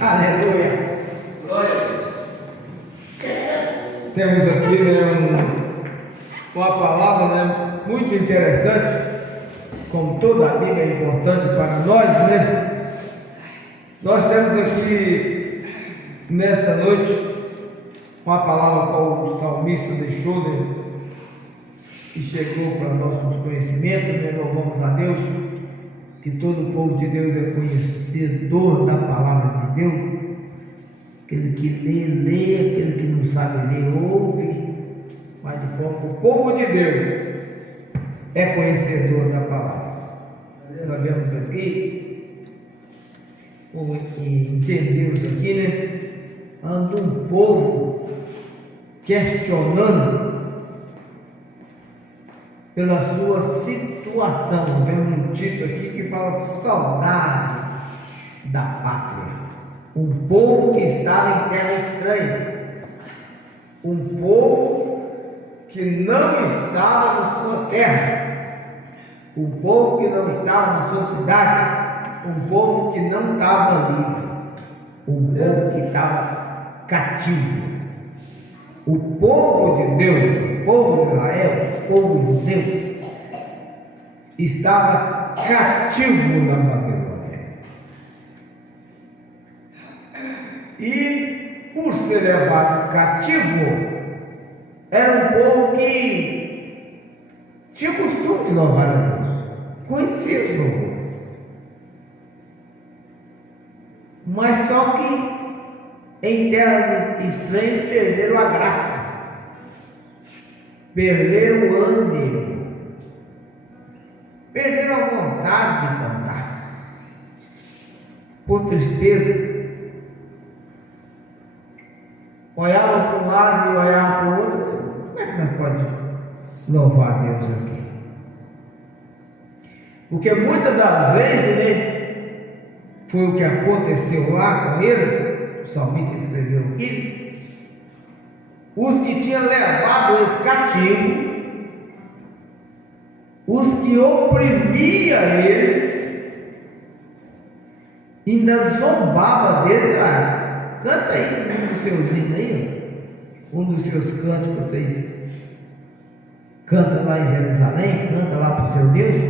Aleluia. Glória a Deus. Temos aqui, uma palavra, muito interessante. Como toda a Bíblia é importante para nós, Nós temos aqui nessa noite uma palavra que o salmista deixou, que chegou para nossos conhecimentos. Louvamos a Deus, que todo o povo de Deus é conhecedor da palavra de Deus. Aquele que lê, aquele que não sabe ler, ouve, mas de forma que o povo de Deus é conhecedor da palavra. Nós vemos aqui, e entendemos aqui, anda um povo questionando pela sua situação. Vemos um título aqui que fala saudade da pátria. Um povo que estava em terra estranha, um povo que não estava na sua terra, um povo que não estava na sua cidade, um povo que não estava livre, um povo que estava cativo. O povo de Deus, o povo de Israel, o povo judeu, estava cativo na Babilônia. E por ser levado cativo, era um povo que tinha costume de louvar a Deus, conhecia os louvores, mas só que em terras estranhas perderam a graça, perderam o ânimo, perderam a vontade de cantar, por tristeza. Olhava para um lado e olhava para o outro. Como é que nós podemos louvar a Deus aqui? Porque muitas das vezes, foi o que aconteceu lá com ele. O salmista escreveu aqui. Os que tinham levado esse cativo, os que oprimiam eles, ainda zombava deles. Canta aí um dos seus hinos aí, um dos seus cantos que vocês cantam lá em Jerusalém, canta lá para o seu Deus.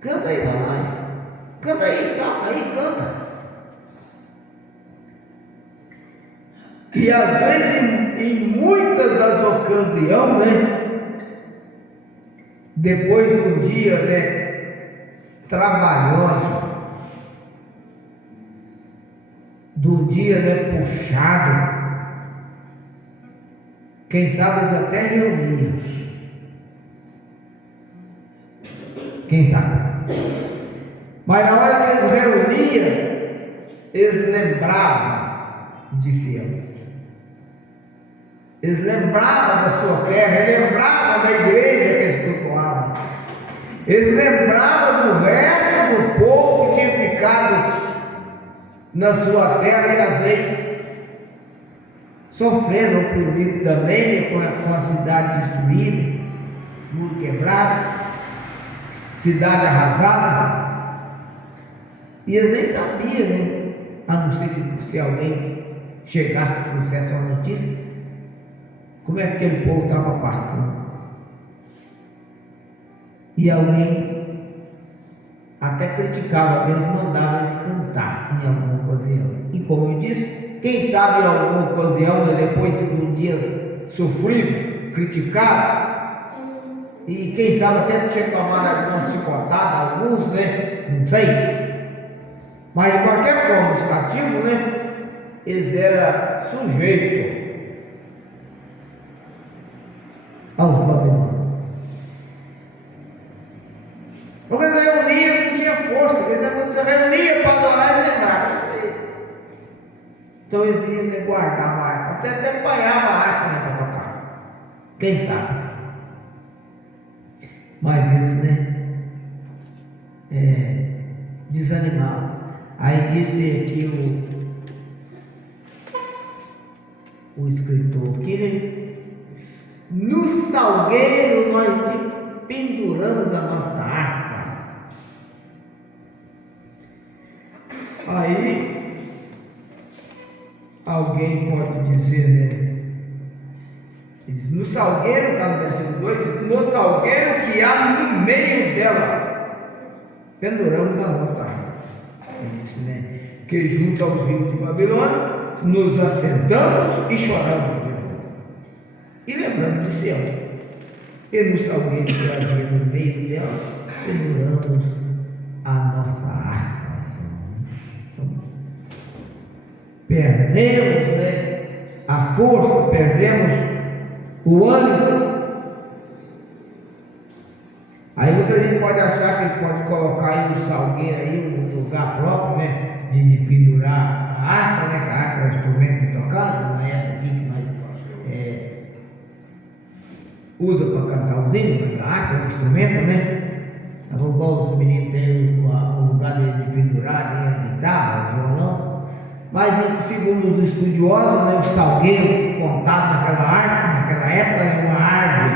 Canta aí para nós, canta aí, toca aí, canta. E às vezes, em muitas das ocasiões, depois de um dia, trabalhoso, do dia, puxado, quem sabe eles até reuniam, quem sabe, mas na hora que eles reuniam, eles lembravam de Sião, eles lembravam da sua terra, eles lembravam da igreja que eles cultuavam, eles lembravam do resto do povo que tinha ficado na sua terra e às vezes sofreram oprimido também, com a cidade destruída, muro quebrado, cidade arrasada, e eles nem sabiam, a não ser que se alguém chegasse para o acesso à notícia, como é que aquele povo estava passando. E alguém até criticava, eles mandavam eles cantar em alguma ocasião. E como eu disse, quem sabe em alguma ocasião, depois de um dia sofrido, criticado, e quem sabe até tinha tomado algumas chicotadas, alguns, não sei. Mas de qualquer forma, os cativos, eles eram sujeitos aos babilônios. Porque eles reuniam, não tinha força, eles se reuniam para adorar e lembrar. Então eles iam guardar a arca, até apanhava a arca para tocar. Quem sabe? Mas eles, desanimavam. Aí diz aqui o escritor que no salgueiro nós penduramos a nossa arca. Aí alguém pode dizer, né? Diz, no salgueiro, está no versículo 2, no salgueiro que há no meio dela, penduramos a nossa arma. Ele disse, né? Que junto aos rios de Babilônia, nos assentamos e choramos. E lembrando do céu, e no salgueiro que havia no meio dela, penduramos a nossa arma. Perdemos, né, a força, perdemos o ânimo. Aí muita gente pode achar que pode colocar aí no salgueiro aí um lugar próprio, né, de pendurar a harpa, né, que a harpa é o instrumento de tocar, não é essa aqui que nós usa para cantar os hinos, mas a harpa é um instrumento, né? Igual os meninos têm o lugar de pendurar, a guitarra, o violão. Mas segundo os estudiosos, né, o salgueiro contado naquela época era uma árvore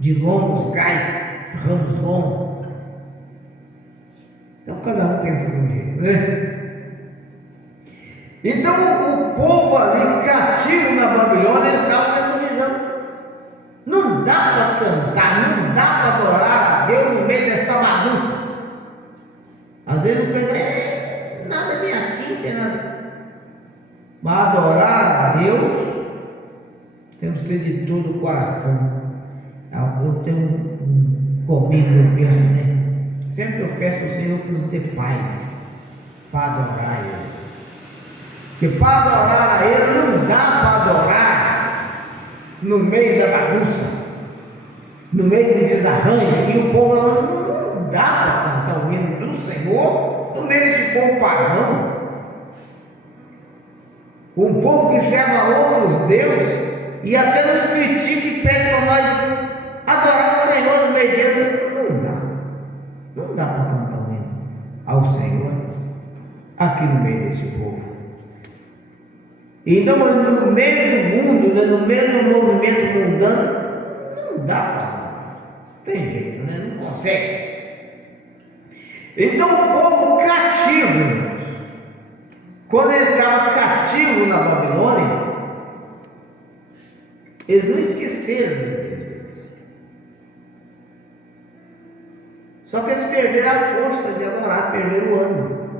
de longos galhos, ramos longos. Então cada um pensa de um jeito, né? Então o povo ali cativo na Babilônia estava nessa visão. Não dá para cantar, não dá para adorar a Deus no meio dessa bagunça. Às vezes o povo nada me atinge, nada. Mas adorar a Deus tem que ser de todo o coração. Eu tenho comigo, eu penso, né? Sempre eu peço ao Senhor que nos dê paz para adorar Ele. Porque para adorar a Ele não dá para adorar no meio da bagunça, no meio do desarranjo, e o povo não dá para cantar o hino do Senhor no meio desse povo pagão. Um povo que serve a outros deuses e até nos critica e pede para nós adorar o Senhor no meio dele. Não dá para cantar o hino ao Senhor aqui no meio desse povo. Então, no meio do mundo, né, no meio do movimento mundano, não dá para. Tem jeito, né? Não consegue. Então, o povo cativo, quando eles estavam cativos na Babilônia, eles não esqueceram dos deuses deles. Só que eles perderam a força de adorar, perderam o ânimo.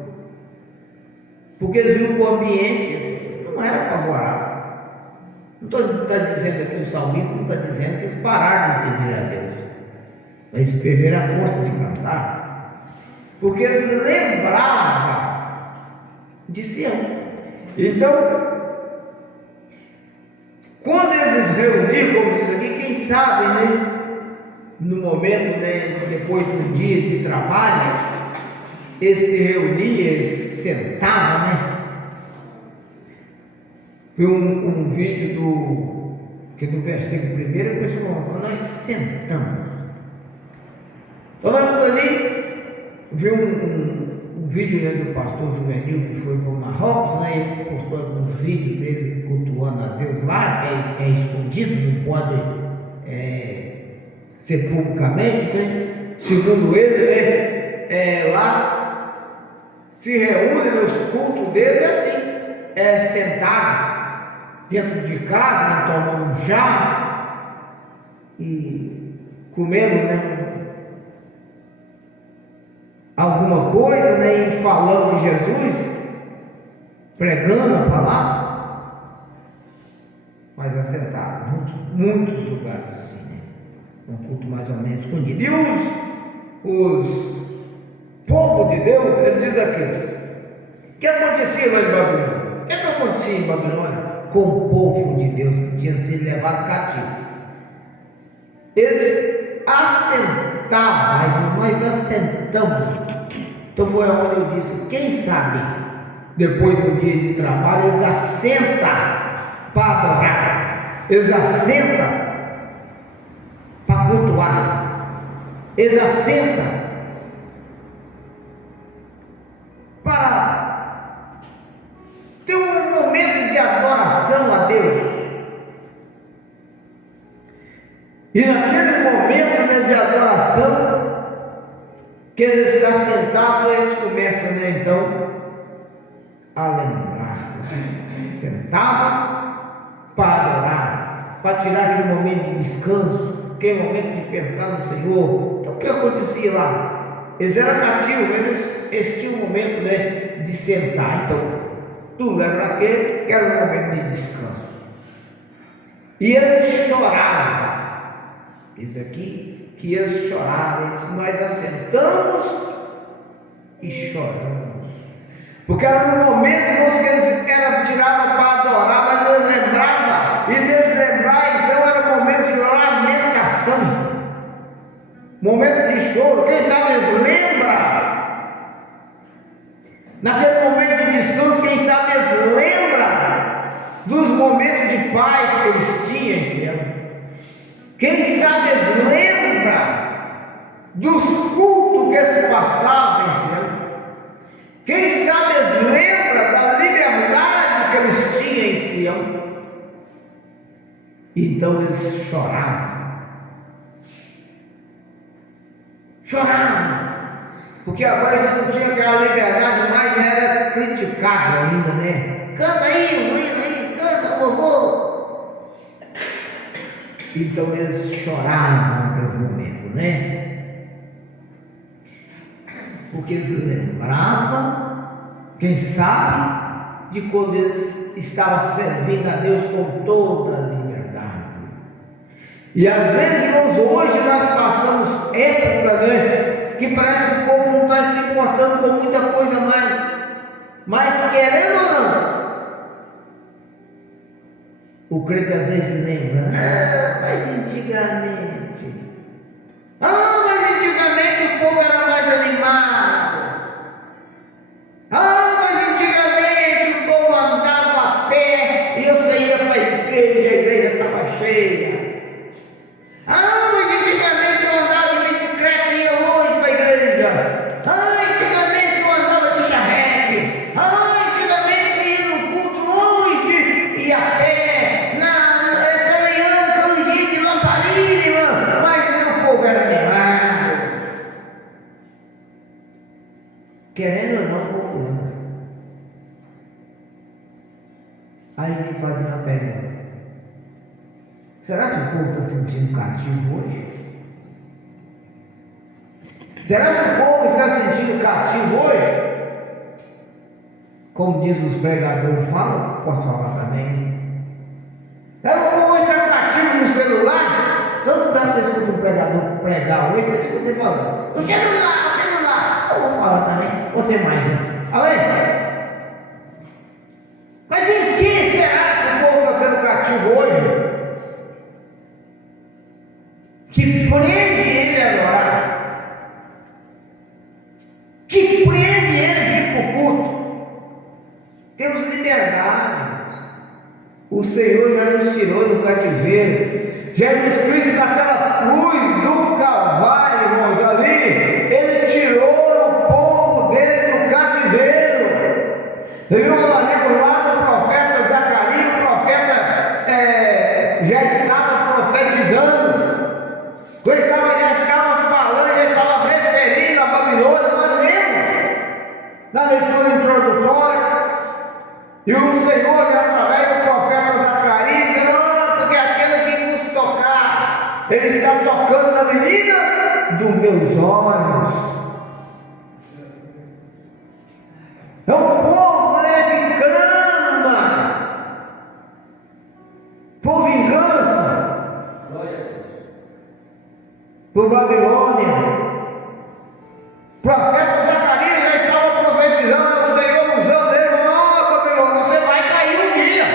Porque eles viram que o ambiente não era favorável. Não está dizendo aqui, o salmista não está dizendo que eles pararam de servir a Deus. Eles perderam a força de cantar. Porque eles lembravam de Sião. Então, quando eles se reuniram, como diz aqui, quem sabe, né? No momento, né, depois de um dia de trabalho, eles se reuniam, eles sentavam, né? Foi um vídeo do versículo primeiro, a pessoa falou, quando nós sentamos. Então nós ali, vi um vídeo, né, do pastor Juvenil, que foi para o Marrocos, né, ele postou um vídeo dele cultuando a Deus lá, é escondido, não pode ser publicamente, né? Segundo ele, né, lá se reúne nos cultos deles assim, sentado dentro de casa, né, tomando um chá e comendo, né, alguma coisa, né, e falando de Jesus, pregando a palavra, mas assentado, muitos lugares assim, né, um culto mais ou menos escondido. E os povo de Deus, ele diz aqui, o que acontecia lá em Babilônia? O que acontecia em Babilônia com o povo de Deus que tinha sido levado cativo? Eles assentavam, mas nós assentamos. Então foi onde eu disse, quem sabe, depois do dia de trabalho, eles assentam para adorar, eles assentam para cultuar, eles assentam para ter um momento de adoração a Deus. E naquele momento, né, de adoração, que eles estão sentados, eles começam, né, então, a lembrar. Sentavam para adorar, para tirar aquele momento de descanso, aquele momento de pensar no Senhor. Então o que acontecia lá? Eles eram cativos, eles tinham um momento, né, de sentar. Então tudo leva aquele que era um momento de descanso. E eles choravam. Diz aqui que eles choravam. Nós assentamos e choramos. Porque era no momento que eles tiravam para adorar, mas eles lembravam. E eles lembravam, então era um momento de lamentação. Momento de choro. Quem sabe eles lembram. Naquele momento de descanso, quem sabe eles lembram dos momentos de paz que eles tinham esse ano. Quem sabe eles lembram dos cultos que eles passavam esse ano. Quem sabe eles lembram da liberdade que eles tinham em Sião. Então eles choravam. Choravam. Porque agora eles não tinham aquela liberdade mais, era criticado ainda, né? Canta aí, canta, vovô. Então eles choravam naquele momento, né? Porque eles lembravam, quem sabe, de quando eles estavam servindo a Deus com toda a liberdade. E às vezes, irmãos, hoje nós passamos época, né, que parece que o povo não está se importando com muita coisa mais. Mas querendo ou não, o crente às vezes lembra, mas antigamente. Mas antigamente o povo era mais animado. Mas antigamente o povo andava a pé e você ia para a igreja estava cheia. Mas antigamente eu andava de bicicleta e ia longe para a igreja. Antigamente eu andava de charrete. Antigamente eu ia no culto longe e a pé, caminhando com gente de lamparina, mas meu povo era animado. Querendo ou não, o povo anda. Aí a gente faz uma pergunta: será que o povo está sentindo cativo hoje? Será que o povo está sentindo cativo hoje? Como diz os pregadores, posso falar também. O povo está cativo no celular. Todo dia você escuta um pregador pregar hoje, você escuta ele falando: o celular. Eu vou falar também, você mais um. Amém? Mas em que será que o povo está sendo cativo hoje? Que prende ele a adorar, que prende ele a vir para o culto. Temos liberdade. O Senhor já nos tirou do cativeiro. Jesus Cristo naquela cruz do Calvário, irmãos, ali, ele tirou o povo dele do cativeiro. Teve um amigo lá do profeta Zacarias, o profeta já estava profetizando. Já estava falando, já estava referindo a Babilônia, nós lemos na leitura introdutória. E o Senhor, através do profeta Zacarias, dizendo: porque aquele que nos tocar, ele está tocando na menina dos meus olhos. É um povo, né, que clama por vingança, por Babilônia. O profeta Zacarias já estava profetizando, o Senhor usando ele: Babilônia, você vai cair um dia,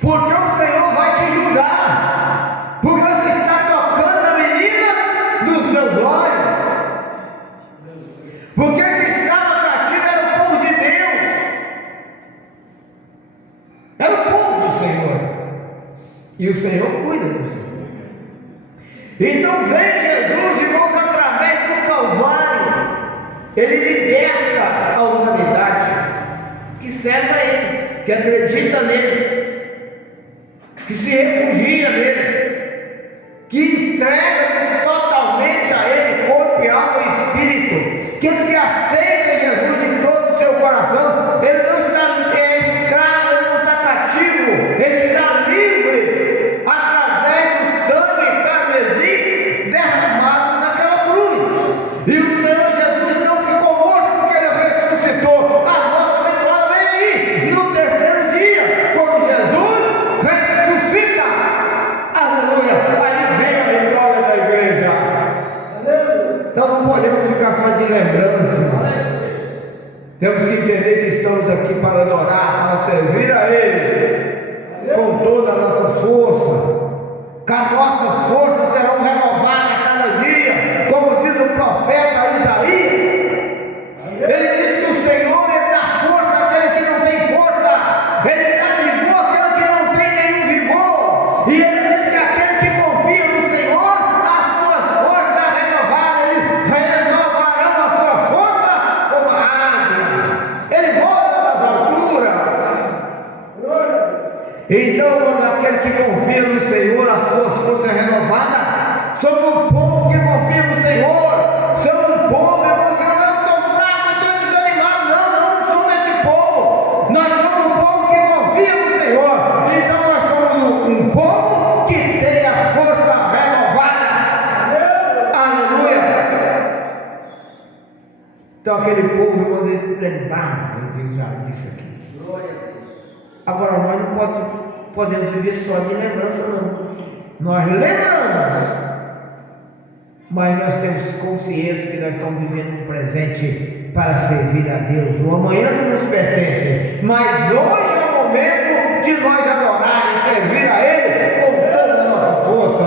porque o Senhor vai te julgar, porque você está tocando na menina dos meus olhos. Porque o que estava cativo era o povo de Deus, era o povo do Senhor, e o Senhor cuida do Senhor. Então vem Jesus, irmãos, através do Calvário, ele liberta a humanidade que serve a ele, que acredita nele, que se refugia nele, que entrega totalmente a ele corpo e alma e Temos que entender que estamos aqui para adorar, para servir a Ele com toda a nossa força, que as nossas forças serão renovadas a cada dia, como diz o profeta Isaías. Ele diz que o Senhor dá força àquele que não tem força, Ele dá vigor àquele que não tem nenhum vigor, e Ele diz que aquele que confia no Senhor, as suas forças renovadas, renovarão a sua força como a águia, Ele voa das alturas. Então, aquele que confia no Senhor, as suas forças renovadas, somos um povo que confia no Senhor, somos um povo, irmãos, que não estou fraco, estou desanimado, não somos esse povo, nós somos um povo que confia no Senhor, então nós somos um povo que tem a força renovada, aleluia. Então aquele povo, irmãos, eles lembraram, eu já disse aqui, glória a Deus. Agora nós não podemos viver só de lembrança, não. Nós lembramos, mas nós temos consciência que nós estamos vivendo um presente para servir a Deus. O amanhã não nos pertence, mas hoje é o momento de nós adorar e servir a Ele com toda a nossa força.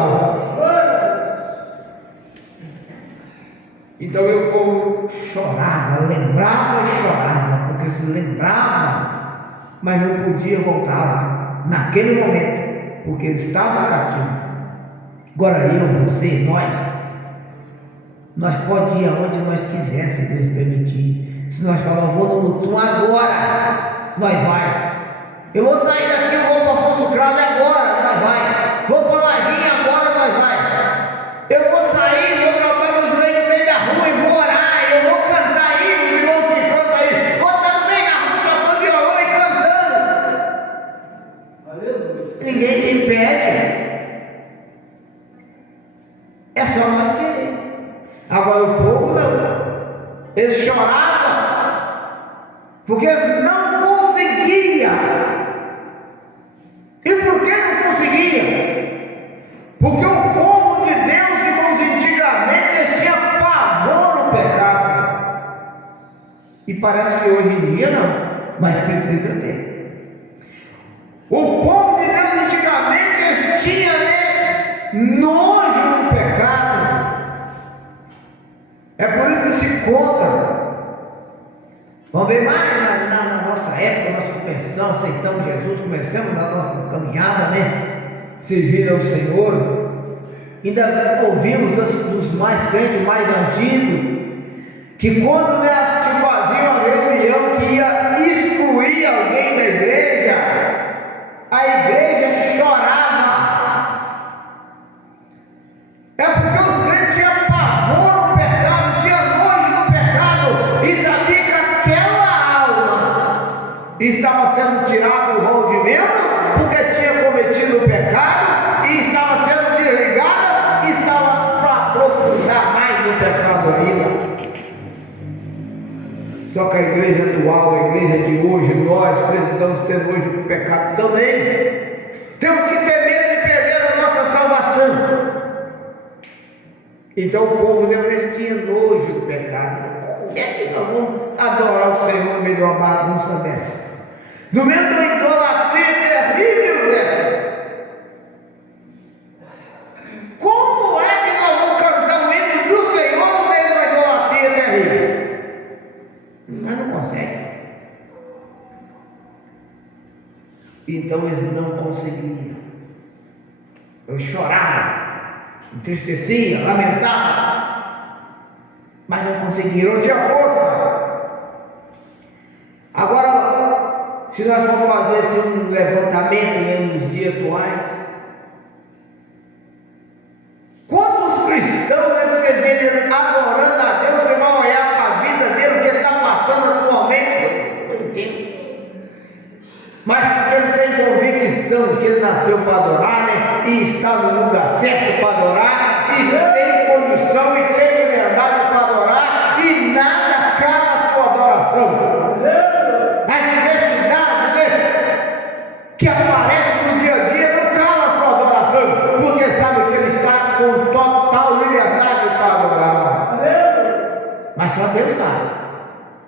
Então o povo chorava, lembrava e chorava, porque se lembrava, mas não podia voltar lá naquele momento, porque ele estava cativo. Agora eu, você, nós podemos ir aonde nós quisermos, se Deus permitir. Se nós falarmos, vou no Mutum agora, nós vai. Eu vou sair daqui, eu vou para Afonso Crowley agora, nós vai. Vou para Laginha agora, nós vai. Eu vou sair, vou trocar meus joelhos no meio da rua e vou orar, eu vou cantar aí, os irmãos que cantam aí, vou estar no meio da rua tocando violão e cantando. Ninguém te impede. É só nós querer. Agora o povo não. Eles choravam porque eles não conseguiam. E por que não conseguiam? Porque o povo de Deus, irmãos, antigamente eles tinham pavor no pecado. E parece que hoje em dia não, mas precisa ter. O povo de Deus antigamente eles tinham nojo no pecado. É por isso que se conta. Vamos ver mais na nossa época, nós começamos, aceitamos Jesus, começamos as nossas caminhadas, servir ao Senhor. Ainda ouvimos dos mais crentes, mais antigos, que quando se fazia uma reunião que ia excluir alguém da igreja, a igreja chorava. É porque os crentes tinham pavor no pecado, tinham nojo no pecado, e sabia que aquela alma estava sendo tirada do rol de membro, porque tinha cometido o pecado, e estava sendo desligada, e estava para aprofundar mais no pecado ainda. Só que a igreja atual, a igreja de hoje, nós precisamos ter nojo do pecado também. Temos que ter medo de perder a nossa salvação. Então o povo de Deus tinha nojo do pecado. Como é que nós vamos adorar o Senhor no meio de uma bagunça dessa? No meio de uma idolatria terrível dessa? Como é que nós vamos cantar o hino do Senhor no meio de uma idolatria terrível? Mas não consegue. Então eles não conseguiam. Eu chorava, entristecia, lamentava, mas não conseguiram, não tinha força. Agora, se nós vamos fazer um levantamento nos dias atuais, quantos cristãos nesse vídeo adorando a Deus, você vai olhar para a vida dele, o que ele está passando atualmente? Eu entendo. Mas porque ele tem convicção que ele nasceu para adorar, e está no lugar certo para adorar, e tem condição e tem liberdade para adorar, e nada cala a sua adoração. A diversidade que aparece no dia a dia não cala a sua adoração, porque sabe que ele está com total liberdade para adorar. Mas só Deus sabe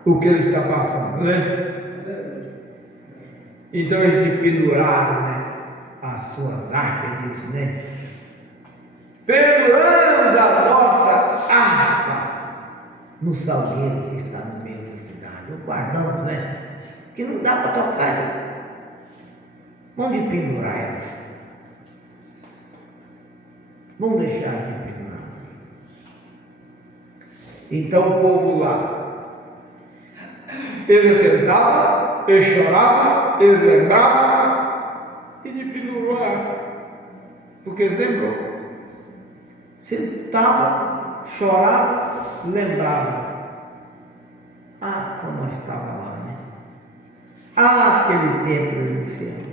o o que ele está passando, né? Então eles penduraram, né, as suas harpas, né? Penduramos a nossa harpa no salgueiro que está no meio da cidade. O guardamos, né? Que não dá para tocar. Onde pendurar elas? Vamos deixar de pendurar. Então o povo lá, eles sentavam, eles choravam, eles lembravam e de pendurar, porque eles lembrou. Sentava, chorava, lembrava. Ah, como nós estava lá, né? Ah, aquele tempo do céu.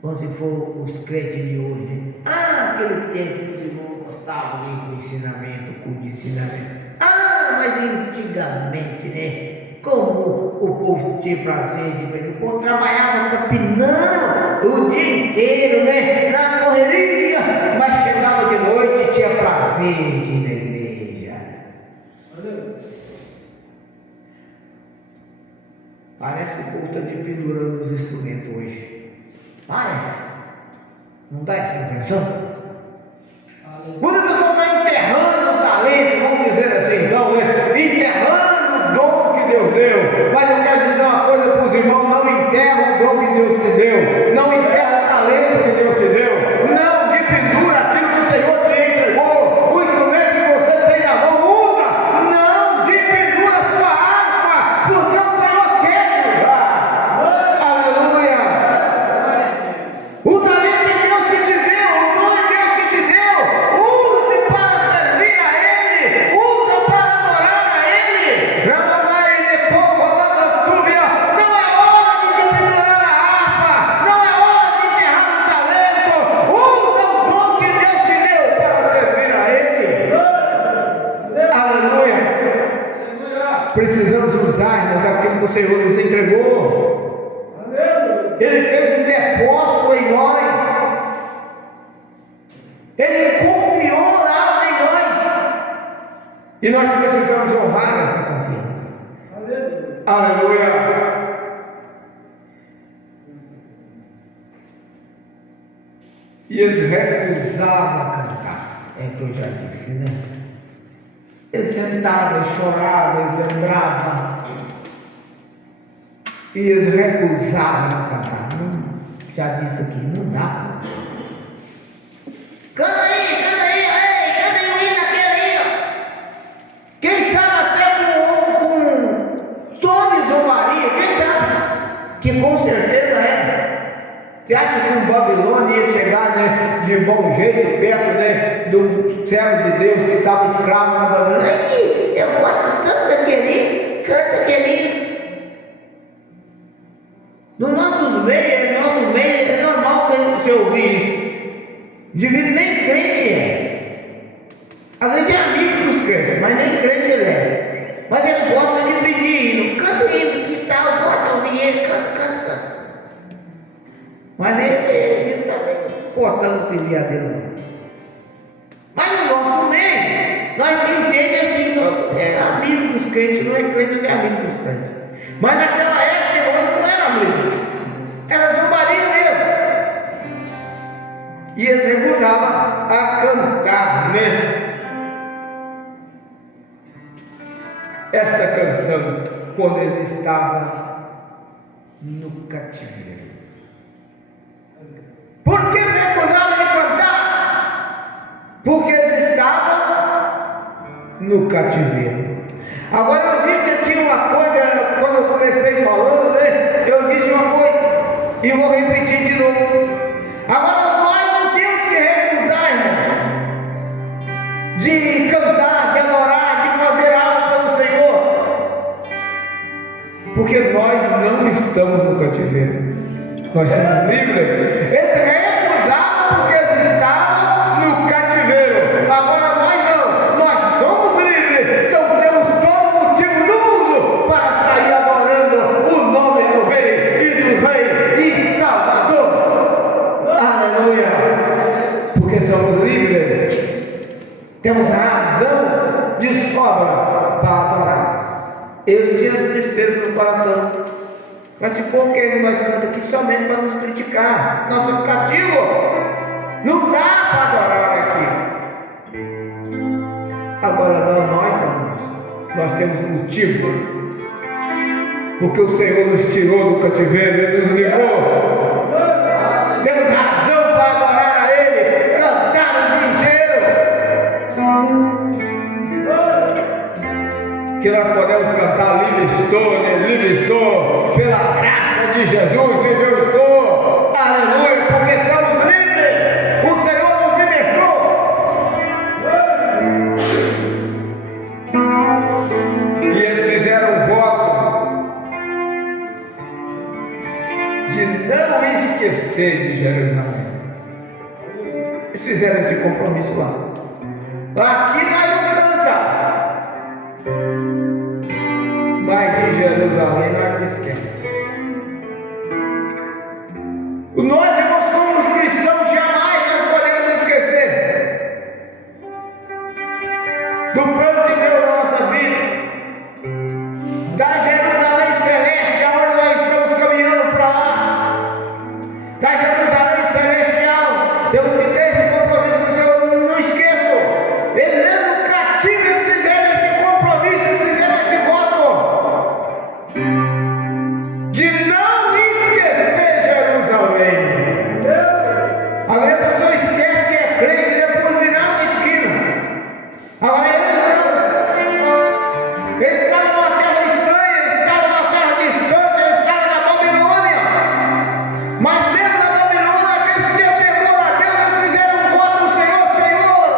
Como se for os crentes de hoje. Ah, aquele tempo que os irmãos gostavam de ensinamento, culto de ensinamento. Ah, mas antigamente, né? Como o povo tinha prazer de ver. O povo trabalhava capinando o dia inteiro, né? Na correria, mas chegava de noite e tinha prazer de ir na igreja. Parece que o povo está pendurando os instrumentos hoje. Parece. Não dá essa impressão? Quando a pessoa está enterrando o talento, vamos dizer assim, então, né? Enterrando o dom que Deus deu. Mas eu quero dizer uma coisa para os irmãos: não enterra o dom que Deus te deu. Não enterra o talento que Deus te deu. Não pendura aquilo que o Senhor te entregou. O instrumento que você tem na mão, usa. Não pendura a sua harpa, porque o Senhor quer te usar. Aleluia. O talento é Deus que te deu, o dom é Deus que te deu. Use para servir a Ele, use para adorar a Ele. Ramanai depois rolando a súbia. Não é hora de pendurar a harpa, não é hora de enterrar o talento. Usa o dom que Deus te deu para servir a Ele. Aleluia. Precisamos usar, irmãos, aquilo que o Senhor nos entregou. Ele fez um depósito em nós. Ele confiou lá em nós. E nós precisamos honrar essa confiança. Aleluia. E eles recusavam a cantar. É que eu já disse, né? Eles sentavam, eles choravam, eles lembravam. E eles recusavam a cantar. Já disse aqui, não dá. Canta aí, ei, canta aí o hino daquele aí, ó. Quem sabe até com Tom de zombaria, quem sabe? Que com certeza é. Você acha que um Babilônia ia chegar, né, de bom jeito, perto, né, do servo de Deus que estava escravo na Babilônia? Aqui, eu gosto tanto daquele, canta aquele. No nosso meio, é normal você ouvir isso. Devido nem crente é. Às vezes é amigo dos crentes, mas nem crente ele é. Mas ele gosta de pedir hino. Canta o hino, que tal? Gosta de ouvir ele, canta. Mas ele está cortando o filiadeiro dele. Mas no nosso meio, nós entendemos assim, é amigo dos crentes, não é crente, mas é amigo dos crentes. Mas naquela época, nós não era amigo. Era zombaria mesmo. E eles recusavam a cantar, né? Essa canção, quando eles estavam no cativeiro. Por que eles recusavam de cantar? Porque eles estavam no cativeiro. Agora eu disse aqui uma coisa, quando eu comecei falando, né? Eu disse uma coisa e vou repetir de novo. Agora nós não temos que recusar, irmãos, de cantar, de adorar, de fazer algo pelo Senhor, porque nós não estamos no cativeiro, nós somos livres. Eles recusavam porque eles estavam no cativeiro. Agora nós não, nós somos livres, então temos todo motivo do mundo para sair adorando o nome do Rei e do Rei e Salvador. Aleluia! Porque somos livres, temos razão de sobra para adorar. Eles tinham tristeza no coração. Mas se for que nós cantamos aqui somente para nos criticar, nós somos cativos. Não dá para adorar aqui. Agora nós temos um motivo. Porque o Senhor nos tirou do cativeiro, Ele nos livrou. Temos razão para adorar a Ele, cantar o dia inteiro. Que nós podemos cantar: livre estou, pela graça de Jesus, livre eu estou. Aleluia, porque somos livres. O Senhor nos libertou. E eles fizeram um voto de não esquecer de Jerusalém. Eles fizeram esse compromisso lá. Aqui nós não cantamos, mas de Jerusalém nós não esquecemos. Nós, irmãos, como os cristãos, jamais nós podemos esquecer do plano de Deus na nossa vida, da Jerusalém celeste, aonde nós estamos caminhando para lá, da Jerusalém celestial. Temos que ter esse compromisso com o Senhor. Não esqueçam, eles mesmo cativos, eles fizeram esse compromisso, eles fizeram esse voto de não esquecer Jerusalém. Agora a pessoa esquece que é crente e depois virar uma esquina. Agora eles estavam numa terra estranha, eles estavam numa terra distante, eles estavam na Babilônia. Mas mesmo na Babilônia, aqueles que tinham temor a Deus, eles fizeram um voto ao Senhor: Senhor,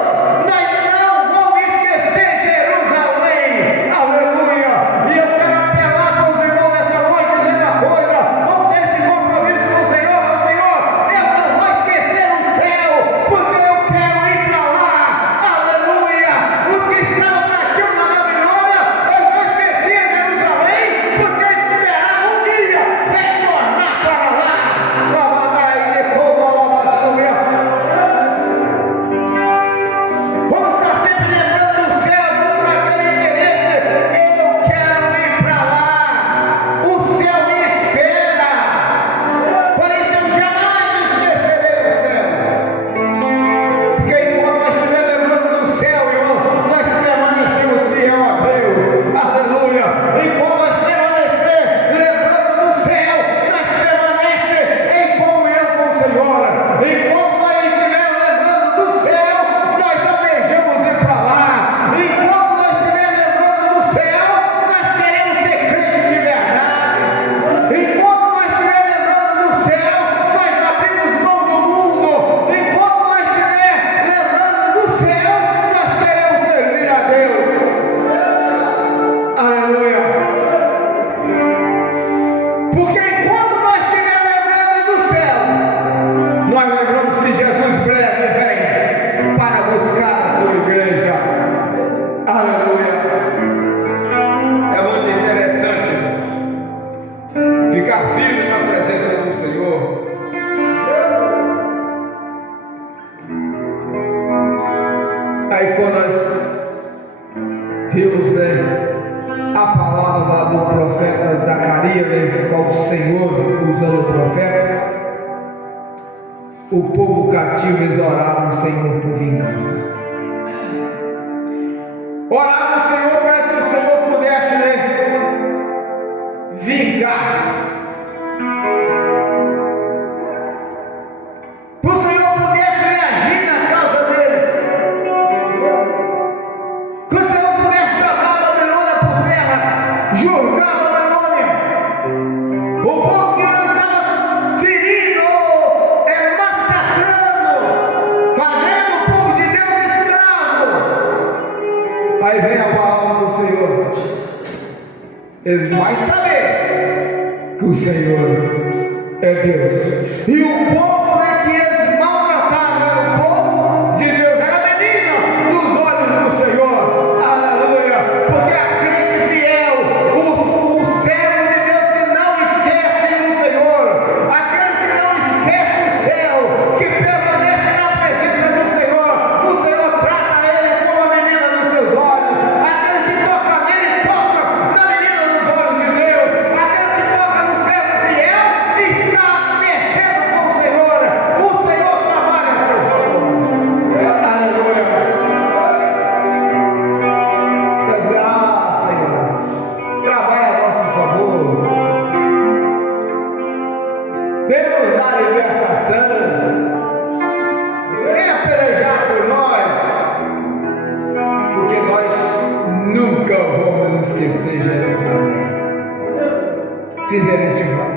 nós não vamos esquecer Jerusalém. Aleluia! E eu quero apelar com os irmãos nessa noite, dizendo a coisa: vamos ter esse compromisso com o Senhor. Senhor, eu não vou esquecer o céu, porque eu quero ir para lá. Aleluia! Os que estavam nativos na Babilônia, eles não esqueciam Jerusalém, porque eles esperavam um dia retornar para lá. Vamos estar sempre lembrando do céu, vamos com aquele interesse: eu quero ir para lá, o céu me espera. Por isso eu jamais esquecerei o céu. Porque enquanto nós estivermos lembrando do céu, irmão, nós permanecemos fiel a Deus. Aleluia! Enquanto nós permanecer lembrando do céu, nós permanecemos em comunhão com o Senhor. Enquanto nós estivermos lembrando do céu, nós almejamos ir para lá. Enquanto nós estivermos lembrando do céu, nós queremos ser crentes de verdade. Enquanto nós estivermos lembrando do céu, nós abrimos mão do mundo. Enquanto nós estivermos lembrando do céu, nós queremos servir a Deus. Aleluia! Porque enquanto nós estivermos lembrando do céu, nós lembramos que Jesus breve vem para buscar a sua igreja. Aleluia! É muito interessante, irmãos, ficar firme na presença do Senhor. Aí quando nós vimos, a palavra lá do profeta Zacarias, qual o Senhor usando o profeta, o povo cativo eles oravam o Senhor por vingança. Oravam o Senhor para que o Senhor pudesse vingar. Para o Senhor pudesse agir na causa deles. Que o Senhor pudesse jogar a Babilônia por terra, julgar a Babilônia. O povo que não estava ferindo, massacrando, fazendo o povo de Deus escravo. Aí vem a palavra do Senhor. Eles vão saber que o Senhor é Deus. E o povo que eles maltratavam era o povo de Deus, era a menina dos olhos do Senhor. Aleluia! Porque a crente fiel, o servo de Deus que não esquece do Senhor, aquele que não esquece o céu, que permanece na presença do Senhor, o Senhor trata ele como a menina dos seus olhos. Aquele que toca nele, toca na menina fizeram esse